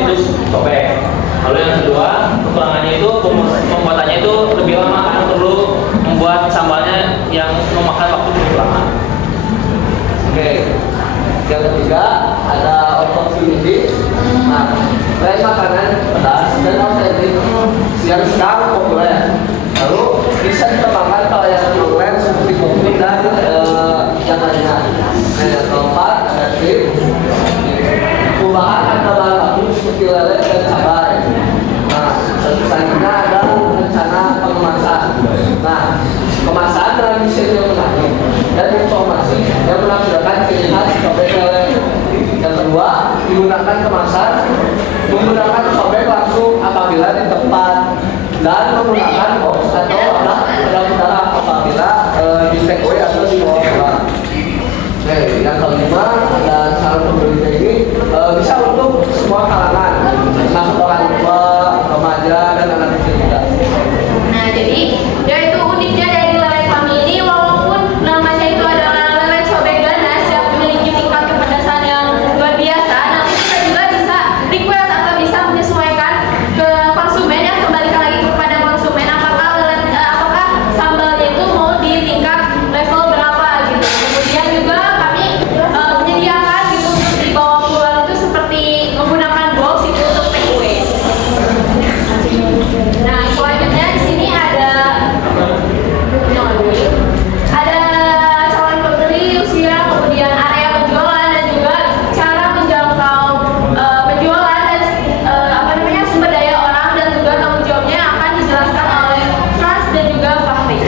fungsi untuk sobek. Lalu yang kedua, kekurangannya itu pembuatannya itu lebih lama karena perlu membuat sambalnya yang memakan waktu lebih lama. Oke. Yang ketiga ada opportunity. Nah, tren makanan pedas dan autentik yang sedang populer. Lalu bisa dikembangkan kalau yang online seperti kopi dan yang lainnya. Nah, yang keempat ada tip perubahan antara bahan baku seperti lele dan cabai. Nah, selanjutnya ada rencana pengemasan. Nah, kemasan dengan desain yang menarik dan informasi yang menampilkan ciri khas sobek lele. Yang kedua, digunakan kemasan menggunakan sobek langsung apabila di tempat dan menggunakan box atau alat dalam udara apabila di take away atau di bawah pulang. Oke, yang kelima ada saran pembelinya ini bisa untuk semua kalangan, termasuk orang tua, remaja dan anak kecil juga. Nah, jadi yaitu uniknya dari lele kami ini, walaupun namanya itu adalah lele cobek ganas yang memiliki tingkat kepedasan yang luar biasa, nanti kita juga bisa request atau bisa menyesuaikan ke konsumen, yang kembalikan lagi kepada konsumen apakah sambalnya itu mau di tingkat level berapa gitu. Kemudian juga kami menyediakan gitu untuk dibawa pulang itu seperti menggunakan box itu untuk take away. Nah, selanjutnya di sini ada calon pembeli, usia, kemudian area penjualan dan juga cara menjangkau penjualan dan sumber daya orang dan juga tanggung jawabnya akan dijelaskan oleh Frans dan juga Fahri.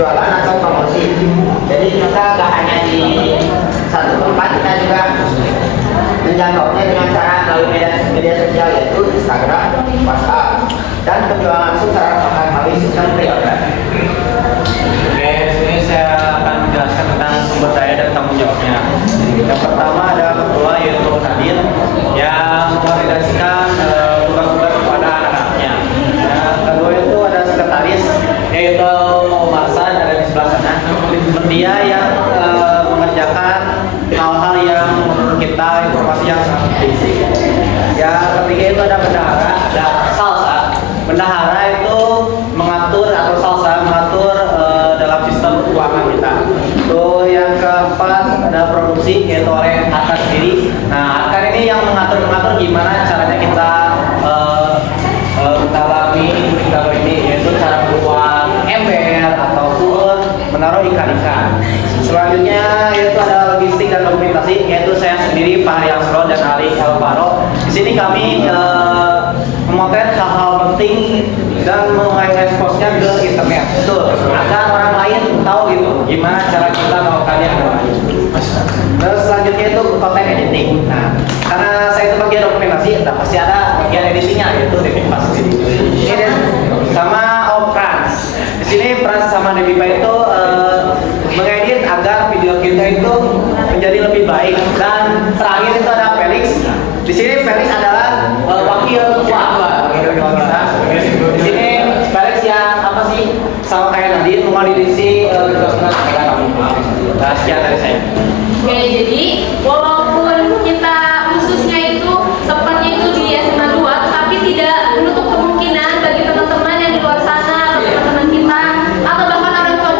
jualan atau promosi. Jadi kita nggak hanya di satu tempat, kita juga menjangkaunya dengan cara melalui media sosial yaitu Instagram, WhatsApp, dan penjualan langsung melalui sistem pre-order. Oke, di sini saya akan menjelaskan tentang sumber daya dan tanggung jawabnya. Yang pertama ada ketua yaitu Nadir yang mengkoordinasikan tugas-tugas kepada anak-anaknya. Yang kedua itu ada sekretaris yaitu Marsan ada di sebelah sana. Dia yang mengerjakan hal-hal yang menurut kita informasi yang sangat penting. Yang ketiga itu ada bendahara, ada salsa. Bendahara itu mengatur atau salsa mengatur dalam sistem keuangan kita. Tuh yang keempat ada produksi yaitu oleh Akar sendiri. Nah, Akar ini yang mengatur gimana caranya kita mendalami indikator ini, yaitu cara buat ember ataupun menaruh ikan-ikan. Selanjutnya yaitu ada logistik dan dokumentasi, yaitu saya sendiri Pak Yansro dan Ali Alvaro. Di sini kami memotret hal-hal penting dan mengeksposnya ke internet, betul, agar orang lain tahu gitu gimana cara kita melakukannya. Terus selanjutnya itu konten editing. Nah, karena saya itu bagian dokumentasi, pasti ada bagian edisinya, yaitu Devi Pas. Ini deh, sama Om Frans. Di sini Frans sama Devi Pas itu mengedit agar video kita itu menjadi lebih baik. Dan terakhir itu ada Felix. Di sini Felix adalah wakil ketua kita. Di sini Felix yang apa sih, sama kayak Nadir mengedisi video-video kami. Nah, sekian dari saya. Oke, jadi walaupun kita khususnya itu tempatnya itu di SMA 2, tapi tidak menutup kemungkinan bagi teman-teman yang di luar sana atau teman-teman kita atau bahkan orang tua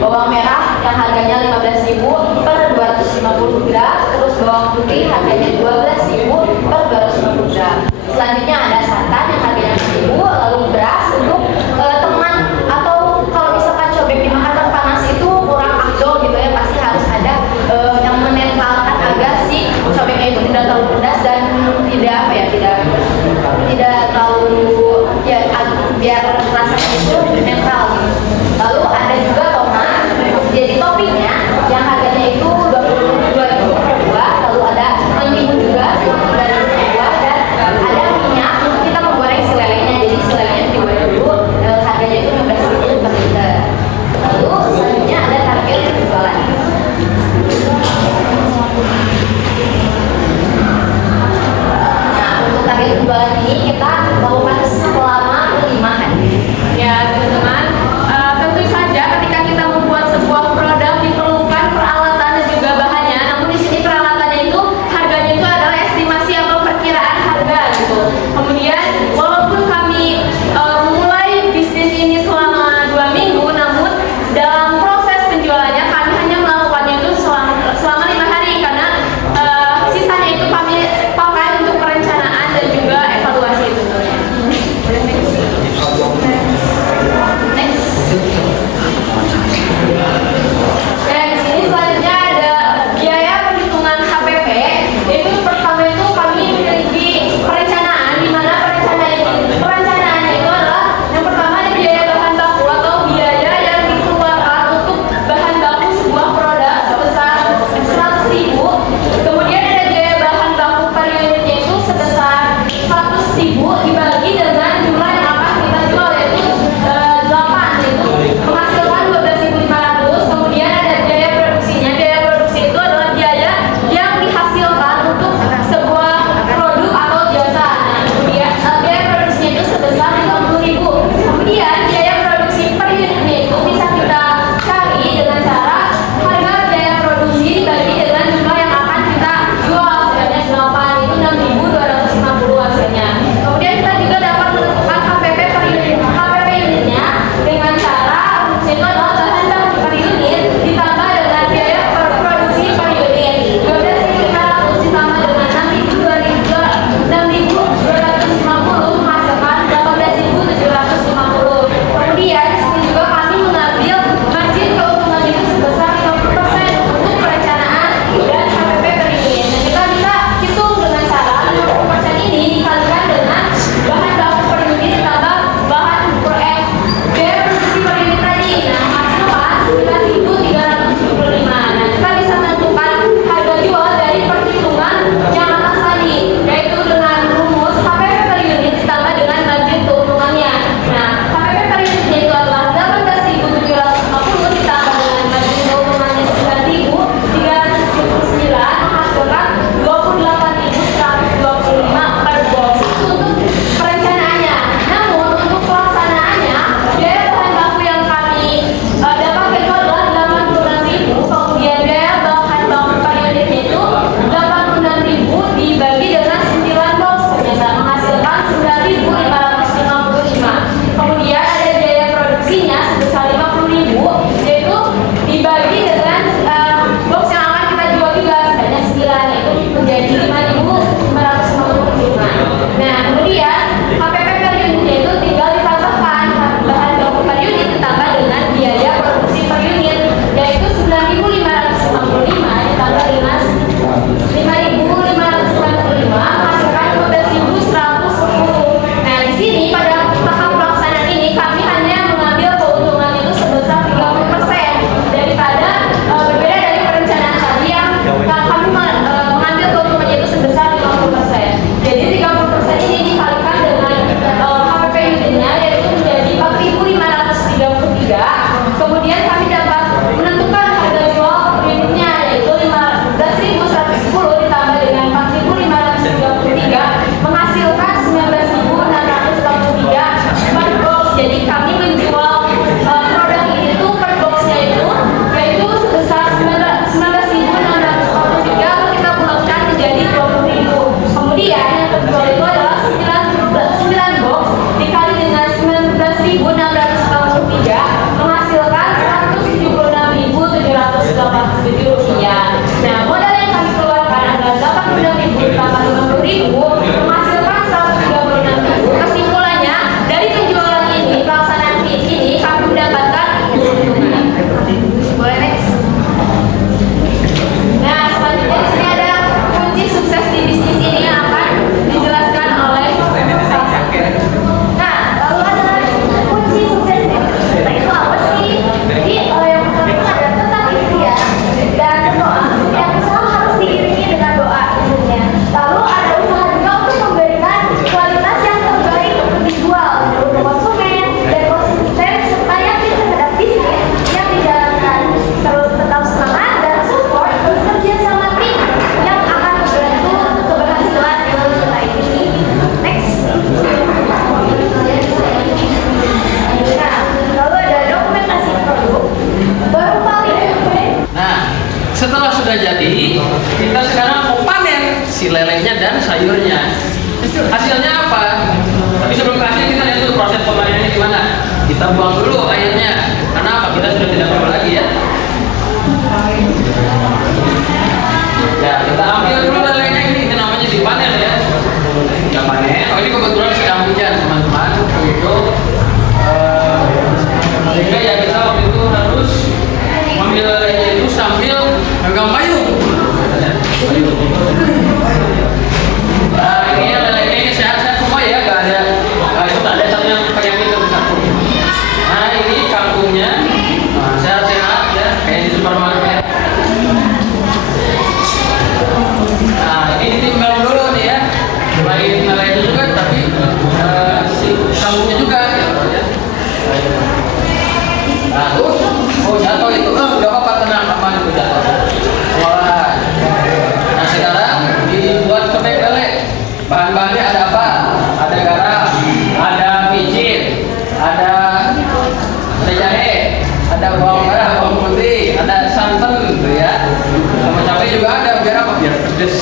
bawang merah yang harganya 15.000 per 250 gram, terus bawang putih harganya 12.000 per 250 gram. Selanjutnya ada santan yang harganya 1.000, lalu beras untuk teman atau kalau misalkan cobek dimakan panas itu kurang afdol gitu ya, pasti harus ada yang menetralkan agar si cobeknya itu tidak terlalu pedas dan tidak apa ya, tidak terlalu ya biar rasanya itu netral gitu. Lalu ada juga tomat jadi toppingnya yang harganya itu 22.000 per dua, lalu ada 6.000 juga dari dua, dan ada minyak sudah jadi, kita sekarang mau panen si lelenya dan sayurnya. Hasilnya apa? Tapi sebelum ke hasil kita lihat dulu proses pemanenannya gimana. Kita buang dulu airnya. Karena apa? Kita sudah tidak perlu lagi ya. Ya, kita ambil dulu lelenya ini namanya dipanen ya. Kita panen. Oh ini kebetulan sedang hujan teman-teman. Begitu. Sehingga ya kita waktu itu harus mengambil lelenya itu sambil megang payung. Nah ini ya lelenya ini sehat-sehat semua ya, gak ada itu tak ada satu yang penyakit tersebut. Nah ini kangkungnya sehat-sehat ya, kayak di supermarket. Nah ini ditimbang dulu nih ya, selain lelenya juga tapi si kangkungnya juga ya. Nah terus, oh jatuh itu, udah apa tenang aman itu jatuh. Wah. Nah sekarang dibuat cobek lele. Bahan-bahannya ada apa? Ada garam, ada micin, ada jahe, ada bawang merah, bawang putih, ada santan gitu ya. Sama cabai juga ada, biar apa? Biar pedes.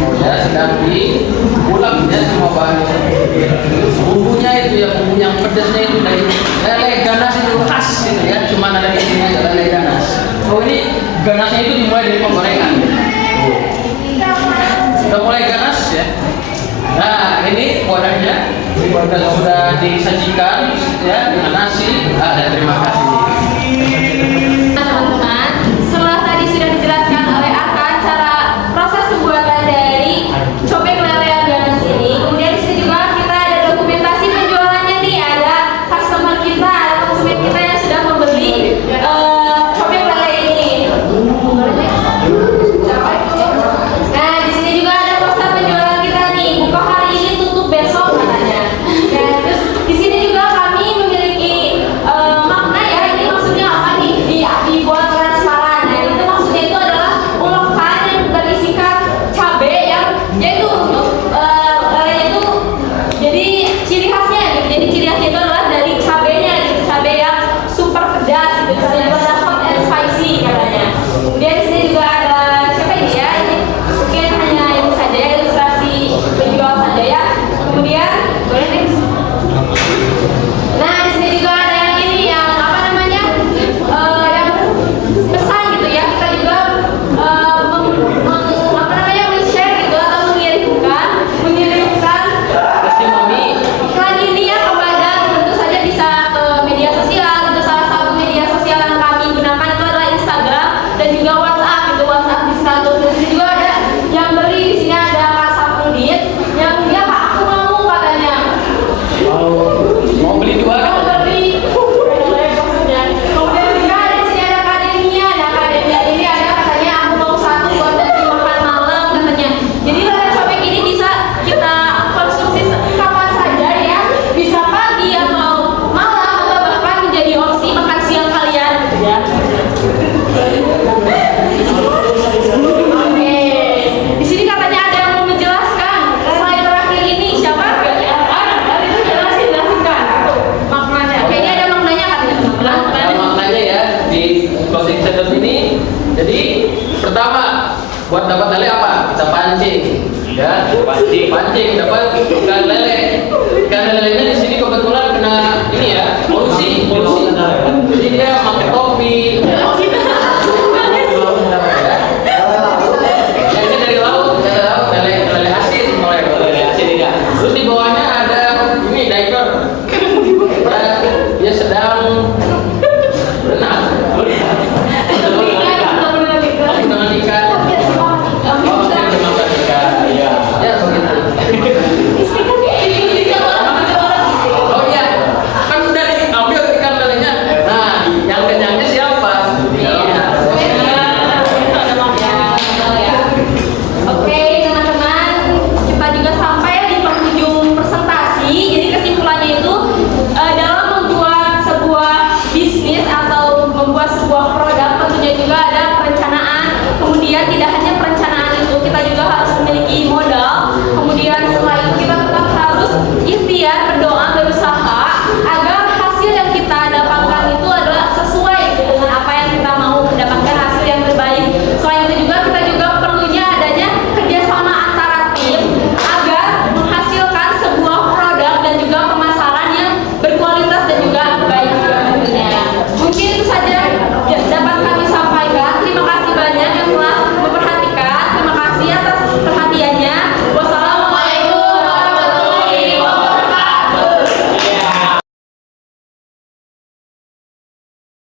Oh ya, sedang diulek ya semua bahan bumbunya itu ya, bumbu yang pedasnya itu dari lele ganas itu khas itu ya, cuma ada di sini aja lele ganas. Oh ini ganasnya itu dimulai dari penggorengan. Sudah mulai ganas ya. Nah ini wadahnya sudah disajikan ya dengan nasi. Dan terima kasih.